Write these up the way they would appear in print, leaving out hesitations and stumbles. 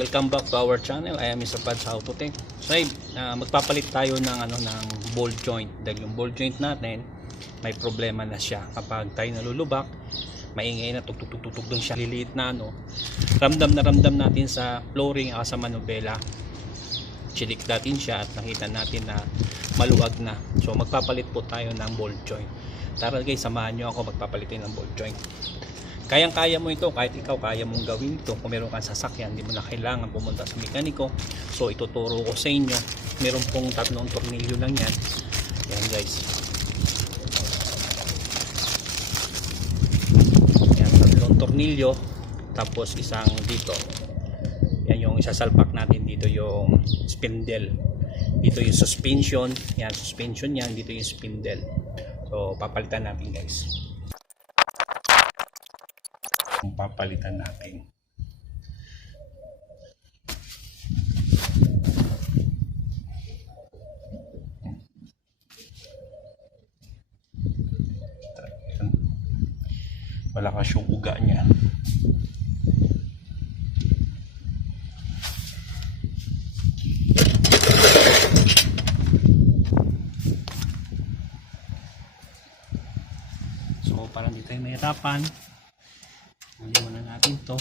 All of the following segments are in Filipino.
Welcome back to our channel. I am Mr. Pads How to Tech. So, magpapalit tayo ng ball joint dahil yung ball joint natin may problema na siya. Kapag tayo nalulubak, maingay na tugtog doon siya, liliit na ramdam na ramdam natin sa flooring at sa manubela. Chinik natin siya at nakita natin na maluwag na. So magpapalit po tayo ng ball joint. Tara guys, samahan nyo ako, magpapalit tayo ng ball joint. Kayang-kaya mo ito, kahit ikaw kaya mong gawin ito. Kung meron kang sasakyan, hindi mo na kailangan pumunta sa mekaniko. So ituturo ko sa inyo. Meron pong 3 tornilyo lang yan. Yan guys. Yan, 3 tornilyo. Tapos isang dito. Yan yung isasalpak natin. Dito yung spindle. Dito yung suspension. Yan, suspension yan. Dito yung spindle. So papalitan natin guys. Papalitan natin. Malakas yung uga niya. So parang di tayo mahirapan. Hindi muna natin to.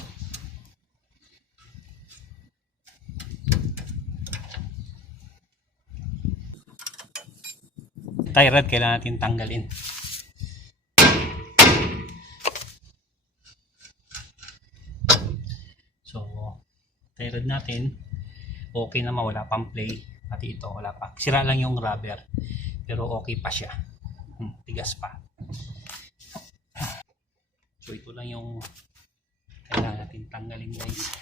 Tie rod kailangan natin tanggalin. So tie rod natin okay na, wala pang play. Pati ito wala pa. Sira lang yung rubber. Pero okay pa siya. Tigas pa. So ito lang yung kailangan natin tanggalin guys.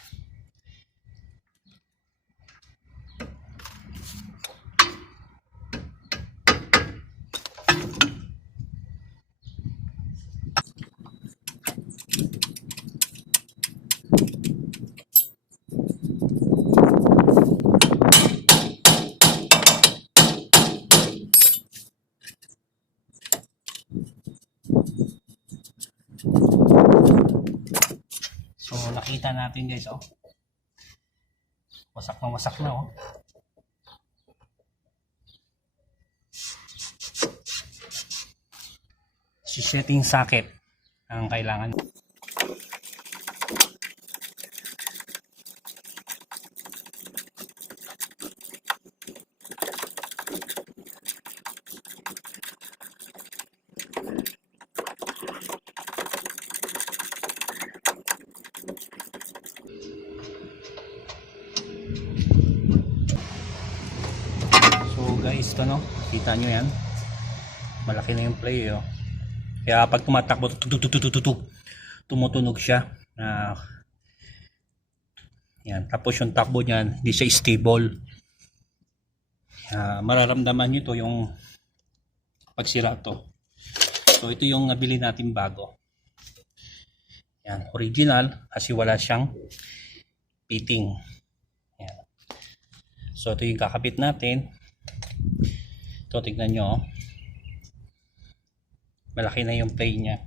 So nakita natin guys, wasak na si setting socket ang kailangan. Guys, ito kita nyo yan, malaki na yung play kaya pag tumatakbo tumutunog siya yan. Tapos yung takbo niyan hindi siya stable, mararamdaman nyo ito yung pagsira to. So ito yung nabili natin bago, yan, original kasi wala siyang fitting yan. So ito yung kakabit natin. Ito, tignan nyo, malaki na yung play nya.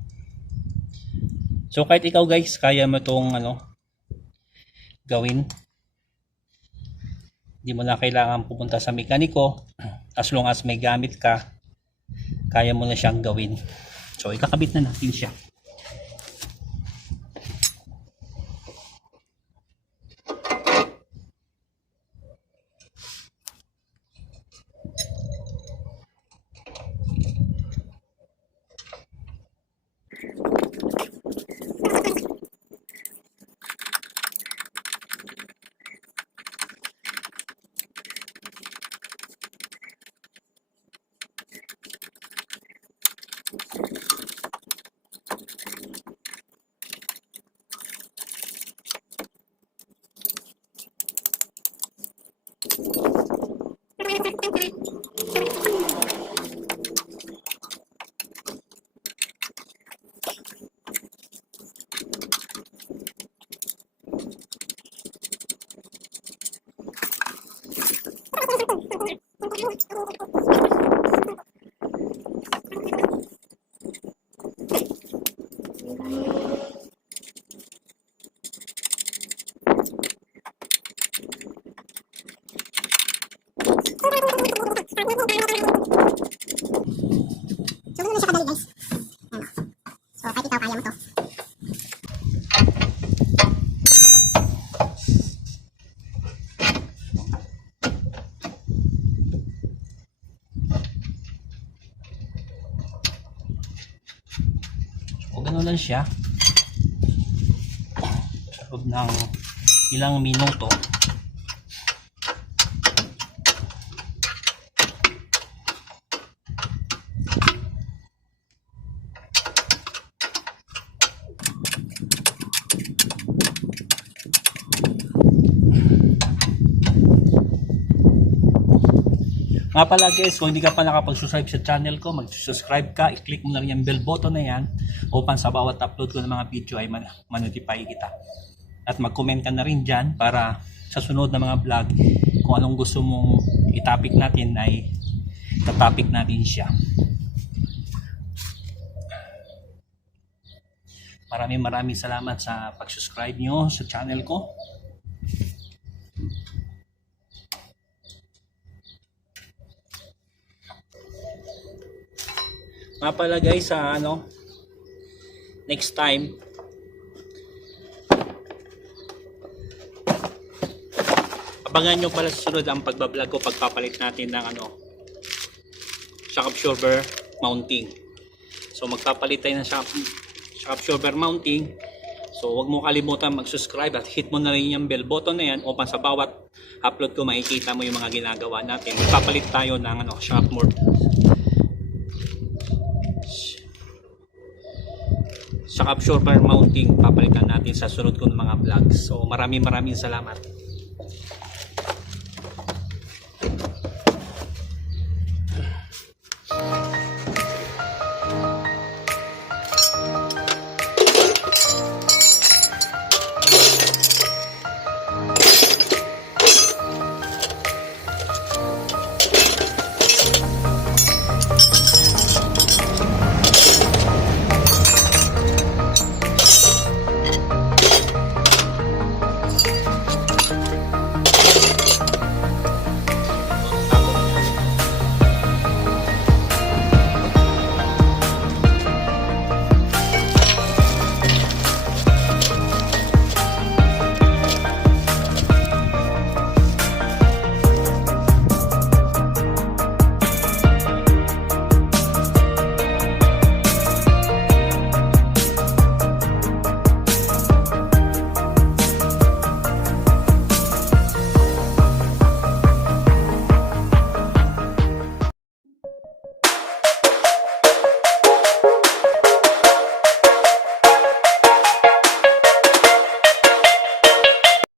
So kahit ikaw guys, kaya mo itong gawin. Hindi mo na kailangan pupunta sa mekaniko. As long as may gamit ka, kaya mo na siyang gawin. So ikakabit na natin siya. ano lang siya, sa loob ng ilang minuto. Nga pala guys, kung hindi ka pa nakapag-subscribe sa channel ko, mag-subscribe ka, i-click mo na rin yung bell button na yan upang sa bawat upload ko ng mga video ay man-notify kita. At mag-comment ka na rin dyan para sa sunod na mga vlog, kung anong gusto mong i-topic natin ay ta-topic natin siya. Maraming salamat sa pag-subscribe nyo sa channel ko. Nga pala guys, sa next time, abangan nyo pala sa sunod ang pagbablog ko, pagpapalit natin ng shock absorber mounting. So magpapalit tayo ng shock absorber mounting. So huwag mo kalimutan mag-subscribe at hit mo na rin yung bell button na yan upang sa bawat upload ko makikita mo yung mga ginagawa natin. Magpapalit tayo ng shock absorber mounting, papalitan natin sa sunod kong mga vlogs. So maraming salamat.